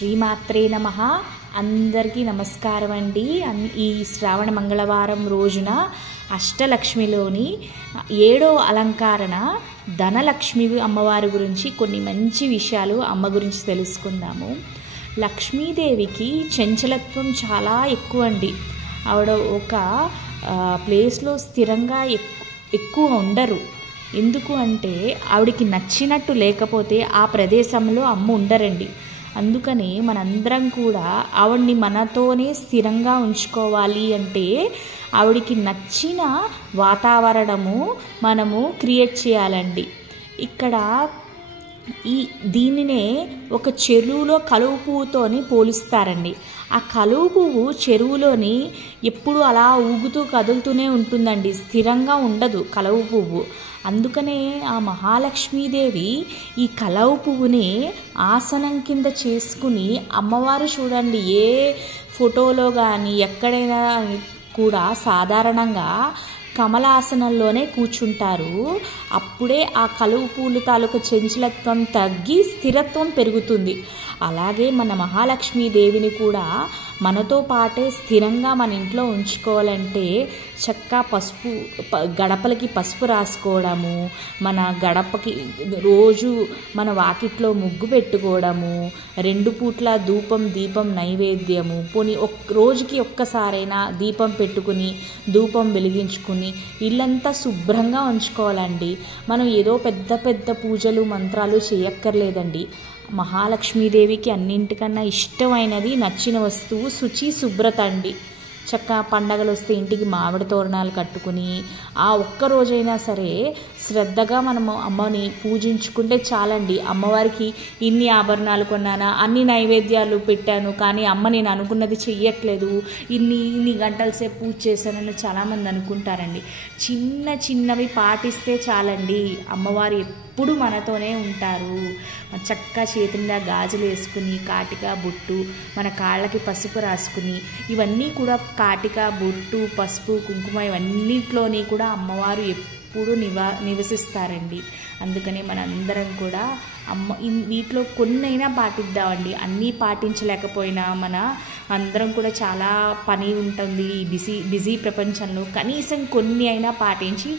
శ్రీమాత్రే నమః. అందరికీ నమస్కారం అండి. ఈ శ్రావణ మంగళవారం రోజున అష్టలక్ష్మిలోని 7వ అలంకరణ ధనలక్ష్మి అమ్మవారి గురించి కొన్ని మంచి విషయాలు అమ్మ గురించి తెలుసుకుందాము. లక్ష్మీదేవికి చంచలత్వం చాలా ఎక్కువ అండి. ఆవిడ ఒక ప్లేస్లో స్థిరంగా ఎక్కువ ఉండరు. ఎందుకు అంటే ఆవిడికి నచ్చినట్టు లేకపోతే ఆ ప్రదేశంలో అమ్మ ఉండరండి. అందుకని మనందరం కూడా ఆవిడ్ని మనతోనే స్థిరంగా ఉంచుకోవాలి అంటే ఆవిడికి నచ్చిన వాతావరణము మనము క్రియేట్ చేయాలండి. ఇక్కడ దీనినే ఒక చెరువులో కలువ పువ్వుతోని పోలిస్తారండి. ఆ కలువ పువ్వు చెరువులోని ఎప్పుడు అలా ఊగుతూ కదులుతూనే ఉంటుందండి, స్థిరంగా ఉండదు కలువ పువ్వు. అందుకనే ఆ మహాలక్ష్మీదేవి ఈ కలువ పువ్వుని ఆసనం కింద చేసుకుని అమ్మవారు చూడండి, ఏ ఫోటోలో కానీ ఎక్కడైనా కూడా సాధారణంగా కమలాసనంలోనే కూర్చుంటారు. అప్పుడే ఆ కలువ పూలు తాలూకు చంచలత్వం తగ్గి స్థిరత్వం పెరుగుతుంది. అలాగే మన మహాలక్ష్మీదేవిని కూడా మనతో పాటే స్థిరంగా మన ఇంట్లో ఉంచుకోవాలంటే చక్కగా గడపలకి పసుపు రాసుకోవడము, మన గడపకి రోజు మన వాకిట్లో ముగ్గు పెట్టుకోవడము, 2 పూట్ల దీపం నైవేద్యము, పోనీ రోజుకి ఒక్కసారైనా దీపం పెట్టుకుని ధూపం వెలిగించుకుని ఇల్లంతా శుభ్రంగా ఉంచుకోవాలండి. మనం ఏదో పెద్ద పెద్ద పూజలు మంత్రాలు చేయక్కర్లేదండి. మహాలక్ష్మీదేవికి అన్నింటికన్నా ఇష్టమైనది, నచ్చిన వస్తువు శుచి, శుభ్రత అండి. చక్కగా పండగలు వస్తే ఇంటికి మామిడి తోరణాలు కట్టుకుని ఆ ఒక్కరోజైనా సరే శ్రద్ధగా మనము అమ్మని పూజించుకుంటే చాలండి. అమ్మవారికి ఇన్ని ఆభరణాలు కొన్నానా, అన్ని నైవేద్యాలు పెట్టాను, కానీ అమ్మ నేను అనుకున్నది చెయ్యట్లేదు, ఇన్ని గంటల సేపు పూజ చేశానని చాలామంది అనుకుంటారండి. చిన్నవి పాటిస్తే చాలండి, అమ్మవారు ఎప్పుడు మనతోనే ఉంటారు. చక్కగా చేతుల్లో గాజులు వేసుకుని కాటిక బొట్టు, మన కాళ్ళకి పసుపు రాసుకుని, ఇవన్నీ కూడా కాటిక బొట్టు పసుపు కుంకుమ ఇవన్నిట్లోని కూడా అమ్మవారు ఎప్పుడు నివసిస్తారండి. అందుకని మనందరం కూడా వీటిలో కొన్నైనా పాటిద్దామండి. అన్నీ పాటించలేకపోయినా అందరం కూడా చాలా పని ఉంటుంది ఈ బిజీ ప్రపంచంలో. కనీసం కొన్ని అయినా పాటించి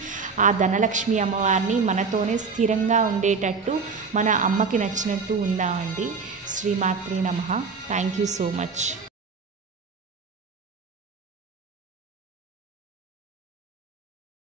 ఆ ధనలక్ష్మి అమ్మవారిని మనతోనే స్థిరంగా ఉండేటట్టు మన అమ్మకి నచ్చినట్టు ఉందామండి. శ్రీమాత్రే నమః. Thank you so much.